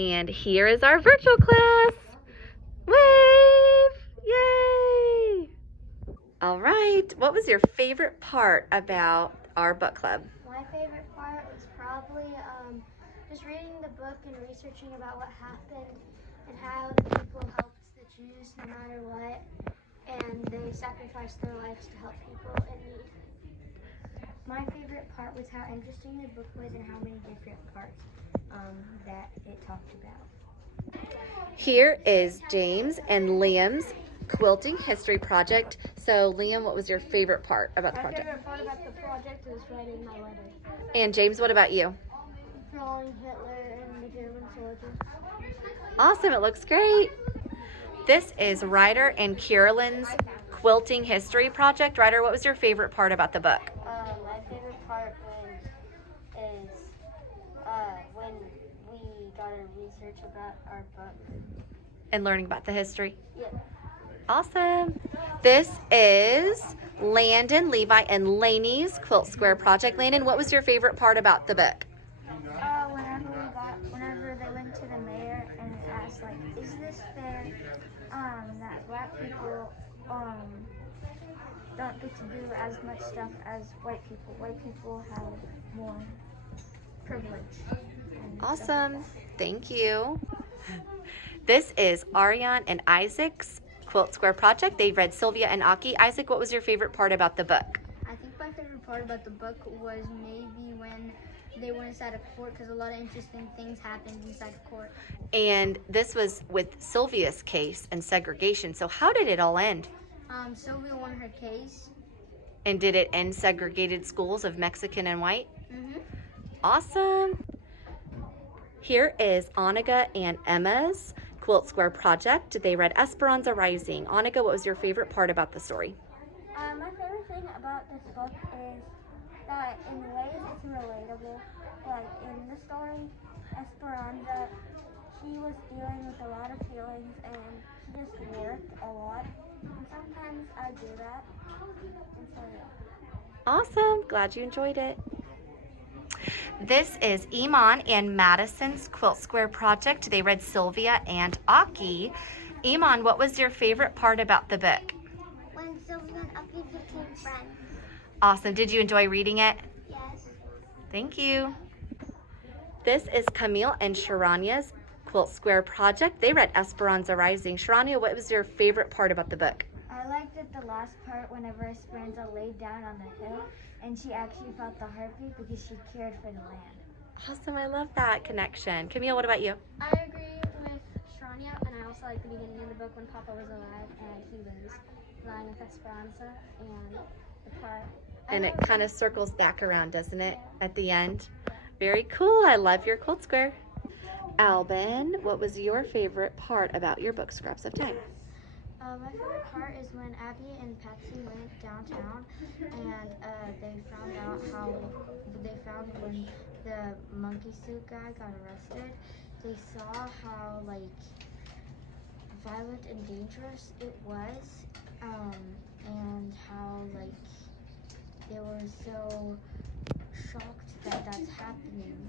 And here is our virtual class. Wave! Yay! All right, what was your favorite part about our book club? My favorite part was probably just reading the book and researching about what happened and how the people helped the Jews no matter what, and they sacrificed their lives to help people in need. My favorite part was how interesting the book was and how many different parts that it talked about. Here is James and Liam's quilting history project. So Liam, what was your favorite part about the project? My favorite part about the project was writing my letter. And James, what about you? Drawing Hitler and the German soldiers. Awesome, it looks great. This is Ryder and Carolyn's quilting history project. Ryder, what was your favorite part about the book? My favorite part is when we got to research about our book. And learning about the history? Yeah. Awesome. This is Landon, Levi, and Lainey's Quilt Square project. Landon, what was your favorite part about the book? Whenever they went to the mayor and asked, like, is this fair that black people don't get to do as much stuff as white people? White people have more privilege. Awesome. Thank you. This is Ariane and Isaac's Quilt Square project. They read Sylvia and Aki. Isaac, what was your favorite part about the book? I think my favorite part about the book was maybe when they were inside of court, because a lot of interesting things happened inside of court. And this was with Sylvia's case and segregation. So how did it all end? Sylvia won her case. And did it end segregated schools of Mexican and white? Mm-hmm. Awesome. Here is Annika and Emma's Quilt Square project. They read Esperanza Rising. Annika, what was your favorite part about the story? My favorite thing about this book is that in ways it's relatable. Like in the story, Esperanza, she was dealing with a lot of feelings and she just worked a lot. And sometimes I do that. And so, yeah. Awesome. Glad you enjoyed it. This is Iman and Madison's Quilt Square project. They read Sylvia and Aki. Iman, what was your favorite part about the book? When Sylvia and Aki became friends. Awesome. Did you enjoy reading it? Yes. Thank you. This is Camille and Sharanya's Quilt Square project. They read Esperanza Rising. Sharanya, what was your favorite part about the book? I liked it the last part whenever Esperanza laid down on the hill and she actually felt the heartbeat because she cared for the land. Awesome. I love that connection. Camille, what about you? I agree with Sharanya, and I also like the beginning of the book when Papa was alive and he was lying with Esperanza and the part. And it kind of circles back around, doesn't it, at the end? Very cool. I love your Quilt Square. Albin, what was your favorite part about your book, Scraps of Time? My favorite part is when Abby and Patsy went downtown and they found when the monkey suit guy got arrested. They saw how like violent and dangerous it was, and how like they were so shocked that that's happening.